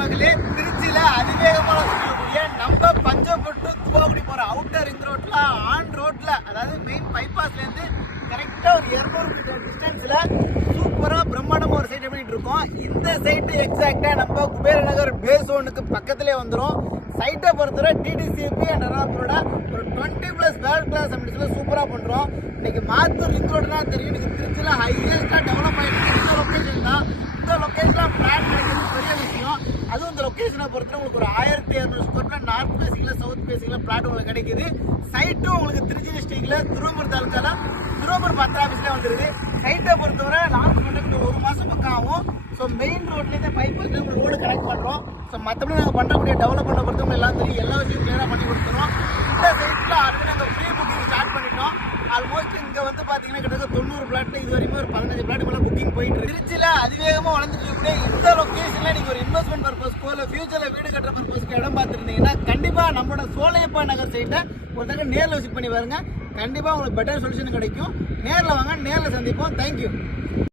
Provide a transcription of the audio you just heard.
மகளே, திருச்சியில அதிவேகமாக சொல்லக்கூடிய நம்ம பஞ்சப்பட்டு துவாக்குடி போற அவுட்டர் ரிங் ரோட்ல ஆன் ரோட்ல, அதாவது மெயின் பைபாஸ்ல இருந்து கரெக்டா ஒரு 200 மீட்டர் டிஸ்டன்ஸ்ல சூப்பரா பிரம்மாண்டமா ஒரு சைட் பண்ணிட்டு இருக்கோம். இந்த சைட்டு எக்ஸாக்டா நம்ம குபேர நகர் பேஸ் ஒன்னுக்கு பக்கத்திலே வந்துடும். சைட்டை பொறுத்தவரை டிடிசிபி அண்ட் அண்ணாமலோட ஒரு 20+ வேர்ல்ட் கிளாஸ் அப்படின்னு சூப்பராக பண்ணுறோம். இன்னைக்கு மாத்தூர் ரிங் ரோடுனா தெரியும், இன்னைக்கு திருச்சியில் ஹையஸ்டாக டெவலப் ஆகிருக்கு இந்த லொக்கேஷன் தான். இந்த லொக்கேஷனில் பிளாட் கிடைக்கிறது பெரிய விஷயம். அதுவும் இந்த லொக்கேஷனை பொறுத்தவரை உங்களுக்கு ஒரு 1200 ஸ்கொயர் ஃபீட் நார்த் பேசிங்கில் சவுத் பேசிங்கில் பிளாட் உங்களுக்கு கிடைக்குது. சைட்டும் உங்களுக்கு திருச்சி டிஸ்ட்ரிக்ட்ல திருவம்பூர் தாலுக்கால திருவம்பூர் பத்திர ஆஃபீஸ்லேயே வந்துருது. சைட்டை பொறுத்தவரை லான்ச் பண்ணுறதுக்கு 1 மாதம் பக்கம் ஆகும். ஸோ மெயின் ரோட்லேருந்து பைப்பாஸ்லேருந்து உங்களுக்கு ரோடு கனெக்ட் பண்ணுறோம். ஸோ மற்றபடி நாங்கள் பண்ணுறக்கூடிய டெவலப்மெண்ட்டை பொறுத்தவங்க எல்லாம் தெரியும், எல்லா விஷயம் கிளியராக பண்ணி கொடுத்துறோம். இந்த சைட்டில் ஆல்ரெடி நாங்கள் ப்ரீ புக்கிங் ஸ்டார்ட் பண்ணிட்டோம். ஆல்மோஸ்ட் இங்கே வந்து பார்த்தீங்கன்னா கிட்டத்தட்ட 90 பிளாட் இது வரைக்கும் ஒரு 15 பிளாட் மேலே புக்கிங் போயிட்டு இருக்கு. திருச்சியில் அதிவேகமாக வளர்ந்துட்டு இருக்கக்கூடிய இந்த லொக்கேஷனில் நீங்கள் ஒரு இன்வெஸ்ட்மெண்ட் பர்பஸ்க்கோ இல்லை ஃபியூச்சரில் வீடு கட்டுற பர்பஸ்க்கு இடம் பார்த்துருந்தீங்கன்னா கண்டிப்பாக நம்மளோட சோலையப்பா நகர் சைட்டை ஒரு தடவை நேரில் விசிட் பண்ணி பாருங்க. கண்டிப்பாக உங்களுக்கு பெட்டர் சொல்யூஷன் கிடைக்கும். நேரில் வாங்க, நேரில் சந்திப்போம். தேங்க்யூ.